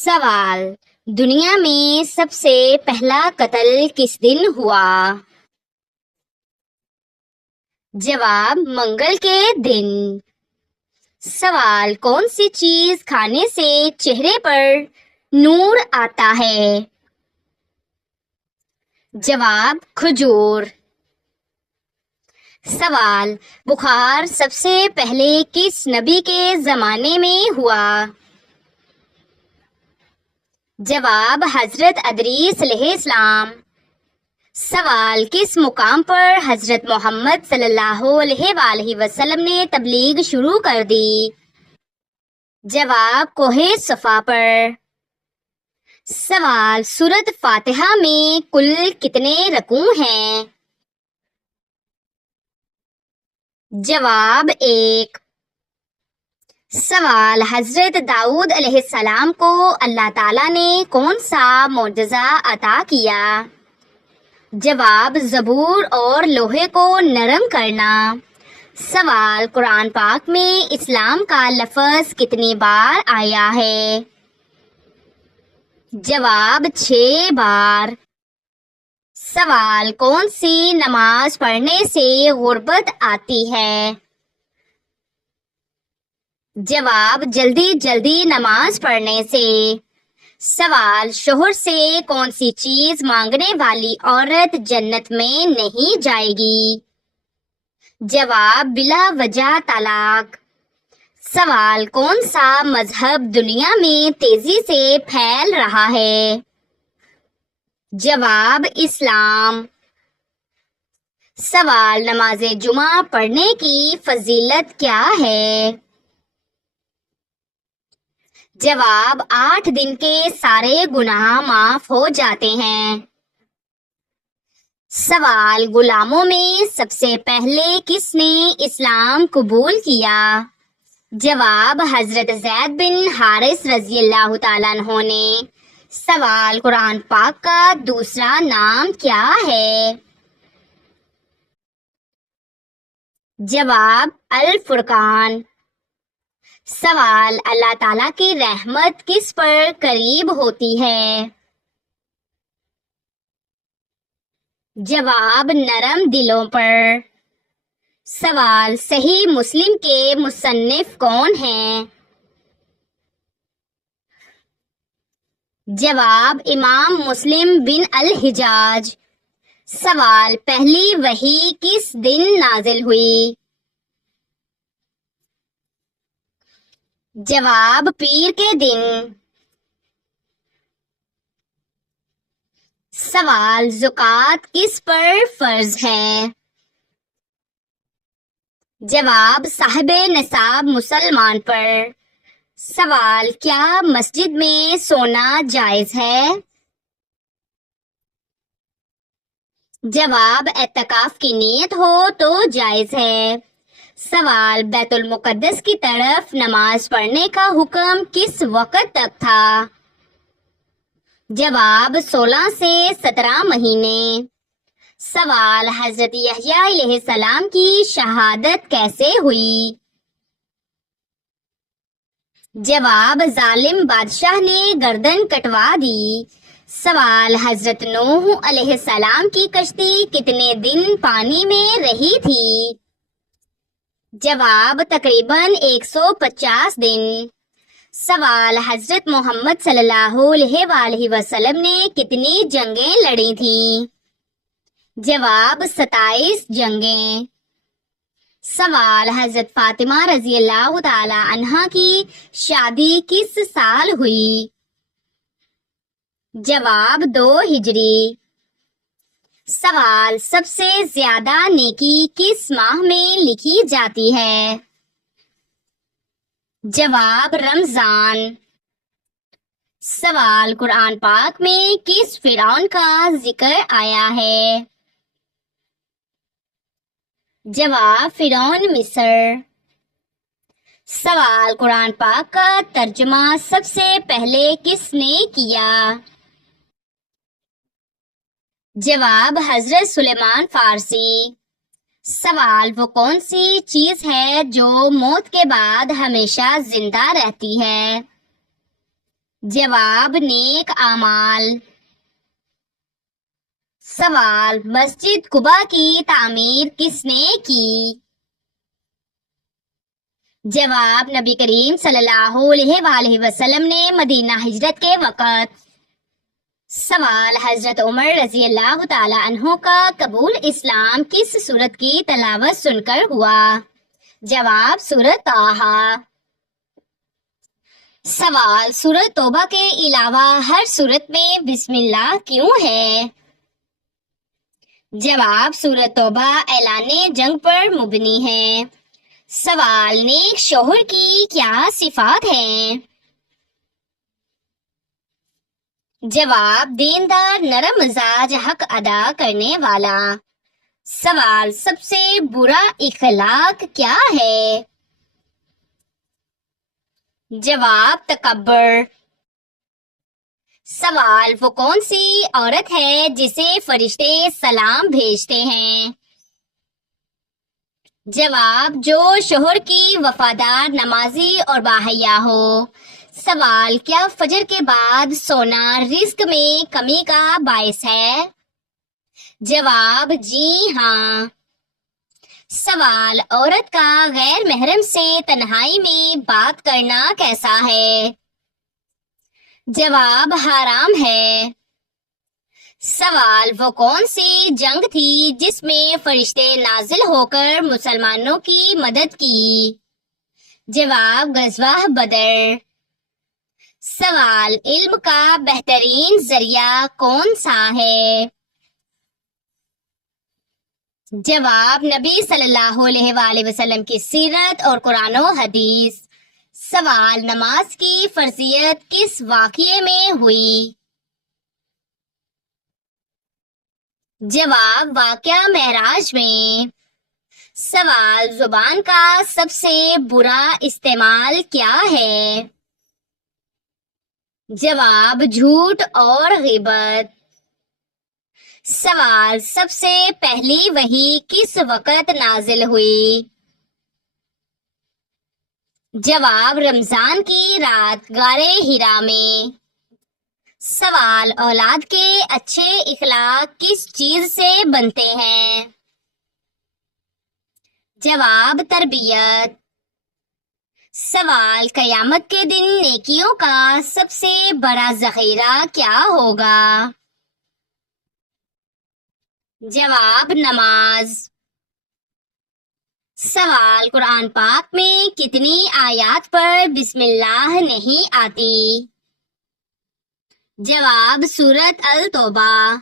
سوال: دنیا میں سب سے پہلا قتل کس دن ہوا؟ جواب: منگل کے دن۔ سوال: کون سی چیز کھانے سے چہرے پر نور آتا ہے؟ جواب: کھجور۔ سوال: بخار سب سے پہلے کس نبی کے زمانے میں ہوا؟ جواب: حضرت ادریس علیہ السلام۔ سوال: کس مقام پر حضرت محمد صلی اللہ علیہ وآلہ وسلم نے تبلیغ شروع کر دی؟ جواب: کوہ صفا پر۔ سوال: سورۃ فاتحہ میں کل کتنے رکوع ہیں؟ جواب: 1۔ سوال: حضرت داؤد علیہ السلام کو اللہ تعالیٰ نے کون سا معجزہ عطا کیا؟ جواب: زبور اور لوہے کو نرم کرنا۔ سوال: قرآن پاک میں اسلام کا لفظ کتنی بار آیا ہے؟ جواب: 6 بار۔ سوال: کون سی نماز پڑھنے سے غربت آتی ہے؟ جواب: جلدی جلدی نماز پڑھنے سے۔ سوال: شوہر سے کون سی چیز مانگنے والی عورت جنت میں نہیں جائے گی؟ جواب: بلا وجہ طلاق۔ سوال: کون سا مذہب دنیا میں تیزی سے پھیل رہا ہے؟ جواب: اسلام۔ سوال: نماز جمعہ پڑھنے کی فضیلت کیا ہے؟ جواب: 8 دن کے سارے گناہ معاف ہو جاتے ہیں۔ سوال: غلاموں میں سب سے پہلے کس نے اسلام قبول کیا؟ جواب: حضرت زید بن حارث رضی اللہ تعالیٰ عنہ نے۔ سوال: قرآن پاک کا دوسرا نام کیا ہے؟ جواب: الفرقان۔ سوال: اللہ تعالیٰ کی رحمت کس پر قریب ہوتی ہے؟ جواب: نرم دلوں پر۔ سوال: صحیح مسلم کے مصنف کون ہیں؟ جواب: امام مسلم بن الحجاج۔ سوال: پہلی وحی کس دن نازل ہوئی؟ جواب: پیر کے دن۔ سوال: زکوٰۃ کس پر فرض ہے؟ جواب: صاحب نصاب مسلمان پر۔ سوال: کیا مسجد میں سونا جائز ہے؟ جواب: اعتکاف کی نیت ہو تو جائز ہے۔ سوال: بیت المقدس کی طرف نماز پڑھنے کا حکم کس وقت تک تھا؟ جواب: 16 سے 17 مہینے۔ سوال: حضرت یحییٰ علیہ السلام کی شہادت کیسے ہوئی؟ جواب: ظالم بادشاہ نے گردن کٹوا دی۔ سوال: حضرت نوح علیہ السلام کی کشتی کتنے دن پانی میں رہی تھی؟ جواب: تقریباً 150 دن۔ سوال: حضرت محمد صلی اللہ علیہ وآلہ وسلم نے کتنی جنگیں لڑی تھیں؟ جواب: 27 جنگیں۔ سوال: حضرت فاطمہ رضی اللہ تعالی عنہا کی شادی کس سال ہوئی؟ جواب: 2 ہجری۔ سوال: سب سے زیادہ نیکی کس ماہ میں لکھی جاتی ہے؟ جواب: رمضان۔ سوال: قرآن پاک میں کس فرعون کا ذکر آیا ہے؟ جواب: فرعون مصر۔ سوال: قرآن پاک کا ترجمہ سب سے پہلے کس نے کیا؟ جواب: حضرت سلیمان فارسی۔ سوال: وہ کون سی چیز ہے جو موت کے بعد ہمیشہ زندہ رہتی ہے؟ جواب نیک اعمال. سوال مسجد قباء کی تعمیر کس نے کی؟ جواب نبی کریم صلی اللہ علیہ وآلہ وسلم نے مدینہ ہجرت کے وقت. سوال حضرت عمر رضی اللہ تعالی عنہ کا قبول اسلام کس سورت کی تلاوت سن کر ہوا؟ جواب سورت طٰہٰ. سوال سورت توبہ کے علاوہ ہر سورت میں بسم اللہ کیوں ہے؟ جواب سورت توبہ اعلان جنگ پر مبنی ہے. سوال نیک شوہر کی کیا صفات ہیں؟ جواب دیندار، نرم مزاج، حق ادا کرنے والا. سوال سب سے برا اخلاق کیا ہے؟ جواب تکبر. سوال وہ کون سی عورت ہے جسے فرشتے سلام بھیجتے ہیں؟ جواب جو شوہر کی وفادار، نمازی اور باحیا ہو. سوال کیا فجر کے بعد سونا رزق میں کمی کا باعث ہے؟ جواب جی ہاں. سوال عورت کا غیر محرم سے تنہائی میں بات کرنا کیسا ہے؟ جواب حرام ہے. سوال وہ کون سی جنگ تھی جس میں فرشتے نازل ہو کر مسلمانوں کی مدد کی؟ جواب غزوہ بدر. سوال علم کا بہترین ذریعہ کون سا ہے؟ جواب نبی صلی اللہ علیہ وآلہ وسلم کی سیرت اور قرآن و حدیث. سوال نماز کی فرضیت کس واقعے میں ہوئی؟ جواب واقعہ معراج میں. سوال زبان کا سب سے برا استعمال کیا ہے؟ جواب جھوٹ اور غیبت. سوال سب سے پہلی وحی کس وقت نازل ہوئی؟ جواب رمضان کی رات غار حرا میں. سوال اولاد کے اچھے اخلاق کس چیز سے بنتے ہیں؟ جواب تربیت. سوال قیامت کے دن نیکیوں کا سب سے بڑا ذخیرہ کیا ہوگا؟ جواب نماز. سوال قرآن پاک میں کتنی آیات پر بسم اللہ نہیں آتی؟ جواب سورت التوبہ.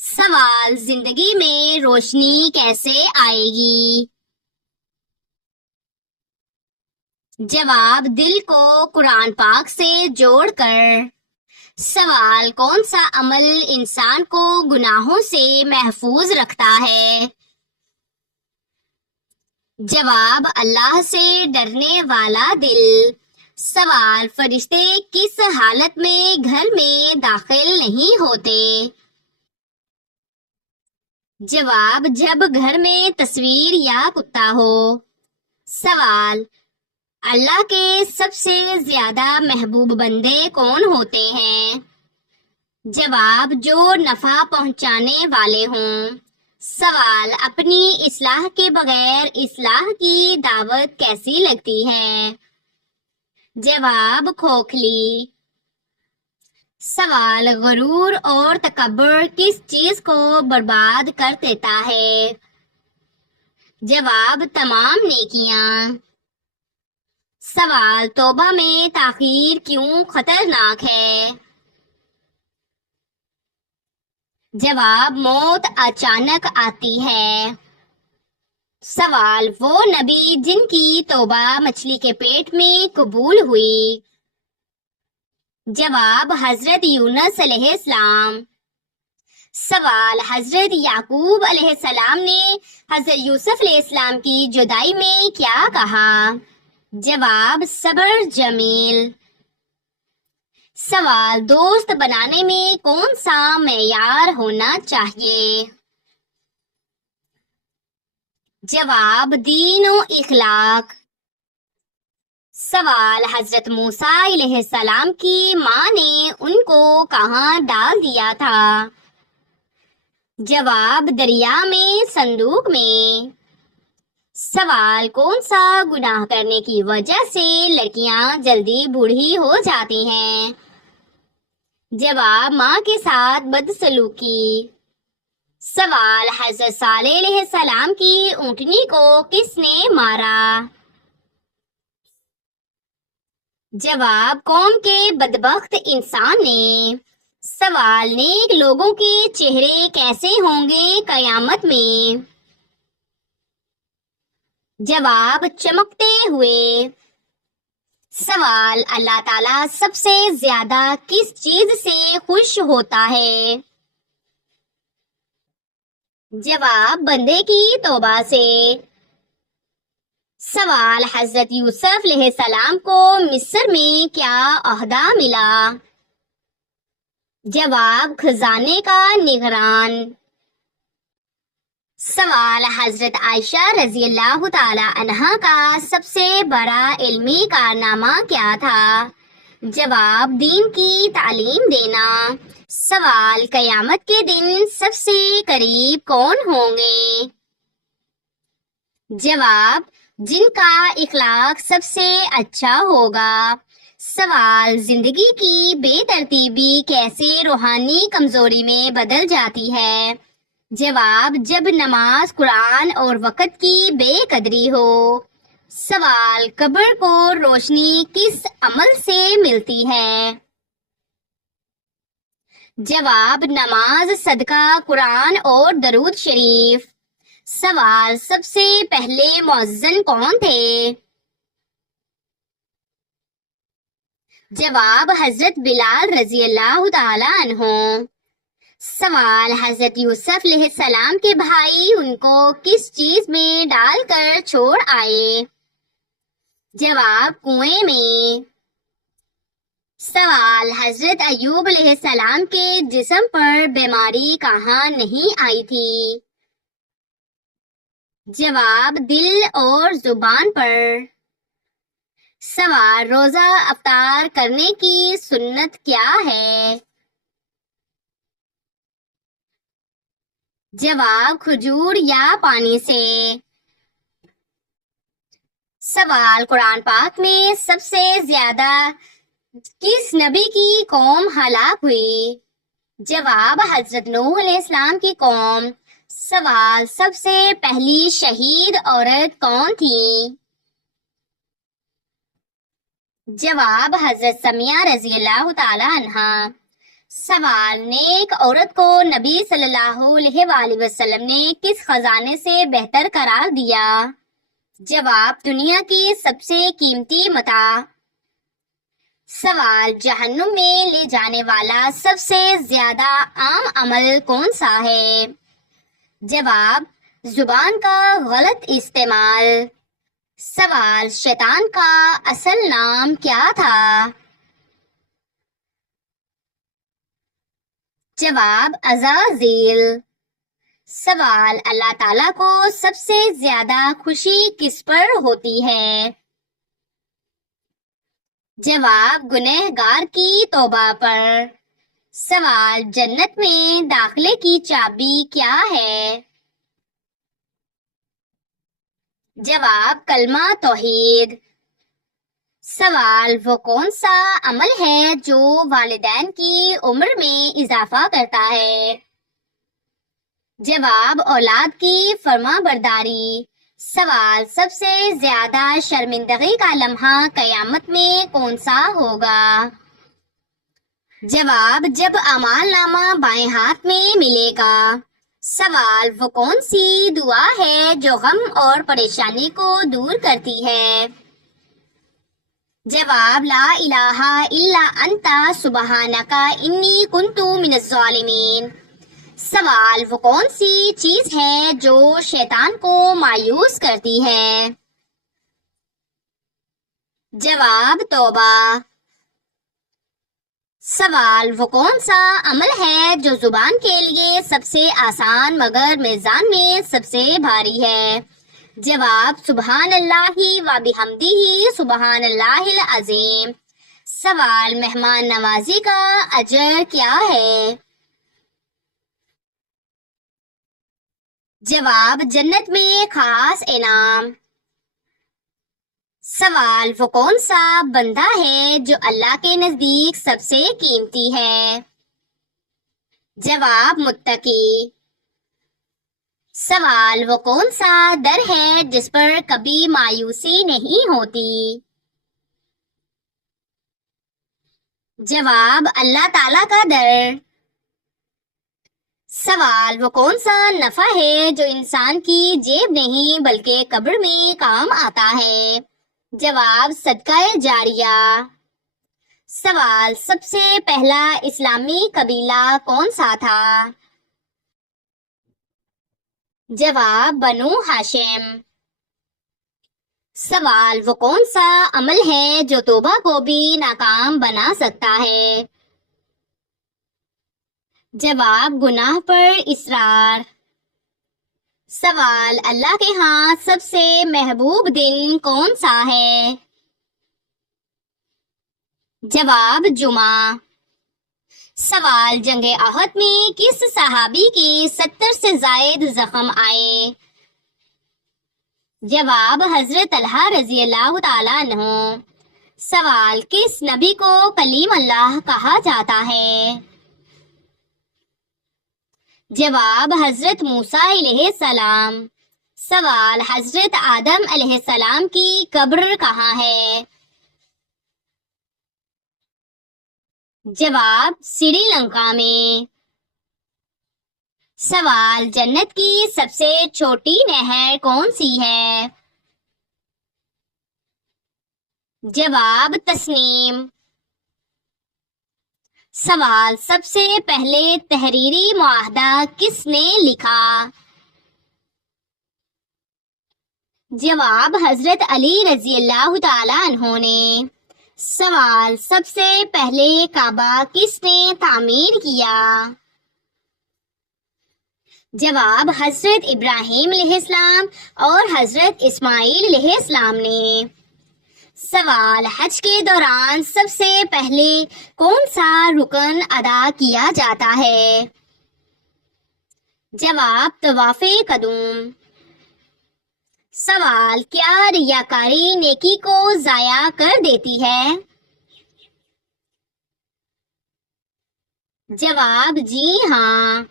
سوال زندگی میں روشنی کیسے آئے گی؟ جواب دل کو قرآن پاک سے جوڑ کر. سوال کون سا عمل انسان کو گناہوں سے محفوظ رکھتا ہے؟ جواب اللہ سے ڈرنے والا دل. سوال فرشتے کس حالت میں گھر میں داخل نہیں ہوتے؟ جواب جب گھر میں تصویر یا کتا ہو. سوال اللہ کے سب سے زیادہ محبوب بندے کون ہوتے ہیں؟ جواب جو نفع پہنچانے والے ہوں. سوال اپنی اصلاح کے بغیر اصلاح کی دعوت کیسی لگتی ہے؟ جواب کھوکھلی. سوال غرور اور تکبر کس چیز کو برباد کر دیتا ہے؟ جواب تمام نیکیاں. سوال توبہ میں تاخیر کیوں خطرناک ہے؟ جواب موت اچانک آتی ہے. سوال وہ نبی جن کی توبہ مچھلی کے پیٹ میں قبول ہوئی؟ جواب حضرت یونس علیہ السلام. سوال حضرت یعقوب علیہ السلام نے حضرت یوسف علیہ السلام کی جدائی میں کیا کہا؟ جواب صبر جمیل. سوال دوست بنانے میں کون سا معیار ہونا چاہیے؟ جواب دین و اخلاق. سوال، حضرت موسیٰ علیہ السلام کی ماں نے ان کو کہاں ڈال دیا تھا؟ جواب، دریا میں، صندوق میں۔ سوال، کون سا گناہ کرنے کی وجہ سے لڑکیاں جلدی بوڑھی ہو جاتی ہیں؟ جواب، ماں کے ساتھ بدسلوکی۔ سوال، حضرت صالح علیہ السلام کی اونٹنی کو کس نے مارا؟ جواب، قوم کے بدبخت انسان نے۔ سوال، نیک لوگوں کے چہرے کیسے ہوں گے قیامت میں؟ جواب، چمکتے ہوئے۔ سوال، اللہ تعالیٰ سب سے زیادہ کس چیز سے خوش ہوتا ہے؟ جواب، بندے کی توبہ سے۔ سوال، حضرت یوسف علیہ السلام کو مصر میں کیا عہدہ ملا؟ جواب، خزانے کا نگران۔ سوال، حضرت عائشہ رضی اللہ تعالی عنہا کا سب سے بڑا علمی کارنامہ کیا تھا؟ جواب، دین کی تعلیم دینا۔ سوال، قیامت کے دن سب سے قریب کون ہوں گے؟ جواب، جن کا اخلاق سب سے اچھا ہوگا۔ سوال، زندگی کی بے ترتیبی کیسے روحانی کمزوری میں بدل جاتی ہے؟ جواب، جب نماز، قرآن اور وقت کی بے قدری ہو۔ سوال، قبر کو روشنی کس عمل سے ملتی ہے؟ جواب، نماز، صدقہ، قرآن اور درود شریف۔ سوال، سب سے پہلے مؤذن کون تھے؟ جواب، حضرت بلال رضی اللہ تعالی عنہ۔ سوال، حضرت یوسف علیہ السلام کے بھائی ان کو کس چیز میں ڈال کر چھوڑ آئے؟ جواب، کنویں میں۔ سوال، حضرت ایوب علیہ السلام کے جسم پر بیماری کہاں نہیں آئی تھی؟ جواب، دل اور زبان پر۔ سوال، روزہ افطار کرنے کی سنت کیا ہے؟ جواب، کھجور یا پانی سے۔ سوال، قرآن پاک میں سب سے زیادہ کس نبی کی قوم ہلاک ہوئی؟ جواب، حضرت نوح علیہ السلام کی قوم۔ سوال، سب سے پہلی شہید عورت کون تھی؟ جواب، حضرت سمیہ رضی اللہ تعالی عنہا۔ سوال، نیک عورت کو نبی صلی اللہ علیہ وآلہ وسلم نے کس خزانے سے بہتر قرار دیا؟ جواب، دنیا کی سب سے قیمتی متاع۔ سوال، جہنم میں لے جانے والا سب سے زیادہ عام عمل کون سا ہے؟ جواب، زبان کا غلط استعمال۔ سوال، شیطان کا اصل نام کیا تھا؟ جواب، عزازیل۔ سوال، اللہ تعالیٰ کو سب سے زیادہ خوشی کس پر ہوتی ہے؟ جواب، گنہگار کی توبہ پر۔ سوال، جنت میں داخلے کی چابی کیا ہے؟ جواب، کلمہ توحید۔ سوال، وہ کون سا عمل ہے جو والدین کی عمر میں اضافہ کرتا ہے؟ جواب، اولاد کی فرما برداری۔ سوال، سب سے زیادہ شرمندگی کا لمحہ قیامت میں کون سا ہوگا؟ جواب، جب اعمال نامہ بائیں ہاتھ میں ملے گا۔ سوال، وہ کون سی دعا ہے جو غم اور پریشانی کو دور کرتی ہے؟ جواب، لا الہ الا انت سبحانک انی کنت من الظالمین۔ سوال، وہ کون سی چیز ہے جو شیطان کو مایوس کرتی ہے؟ جواب، توبہ۔ سوال، وہ کون سا عمل ہے جو زبان کے لیے سب سے آسان مگر میزان میں سب سے بھاری ہے؟ جواب سبحان اللہ و بحمدہ سبحان اللہ العظیم۔ سوال مہمان نوازی کا اجر کیا ہے؟ جواب جنت میں خاص انعام۔ سوال وہ کون سا بندہ ہے جو اللہ کے نزدیک سب سے قیمتی ہے؟ جواب متقی۔ سوال وہ کون سا در ہے جس پر کبھی مایوسی نہیں ہوتی؟ جواب اللہ تعالیٰ کا در۔ سوال وہ کون سا نفع ہے جو انسان کی جیب نہیں بلکہ قبر میں کام آتا ہے؟ جواب صدقہ جاریہ۔ سوال سب سے پہلا اسلامی قبیلہ کون سا تھا؟ جواب بنو ہاشم۔ سوال وہ کون سا عمل ہے جو توبہ کو بھی ناکام بنا سکتا ہے؟ جواب گناہ پر اصرار۔ سوال اللہ کے ہاں سب سے محبوب دن کون سا ہے؟ جواب جمعہ۔ سوال جنگ احد میں کس صحابی کے 70 سے زائد زخم آئے؟ جواب حضرت طلحہ رضی اللہ تعالیٰ عنہ۔ سوال کس نبی کو کلیم اللہ کہا جاتا ہے؟ جواب حضرت موسیٰ علیہ السلام۔ سوال حضرت آدم علیہ السلام کی قبر کہاں ہے؟ جواب سری لنکا میں۔ سوال جنت کی سب سے چھوٹی نہر کون سی ہے؟ جواب تسنیم۔ سوال سب سے پہلے تحریری معاہدہ کس نے لکھا؟ جواب حضرت علی رضی اللہ تعالیٰ عنہ نے۔ سوال سب سے پہلے کعبہ کس نے تعمیر کیا؟ جواب حضرت ابراہیم علیہ السلام اور حضرت اسماعیل علیہ السلام نے۔ سوال حج کے دوران سب سے پہلے کون سا رکن ادا کیا جاتا ہے؟ جواب طواف قدوم۔ سوال کیا ریاکاری نیکی کو ضائع کر دیتی ہے؟ جواب جی ہاں۔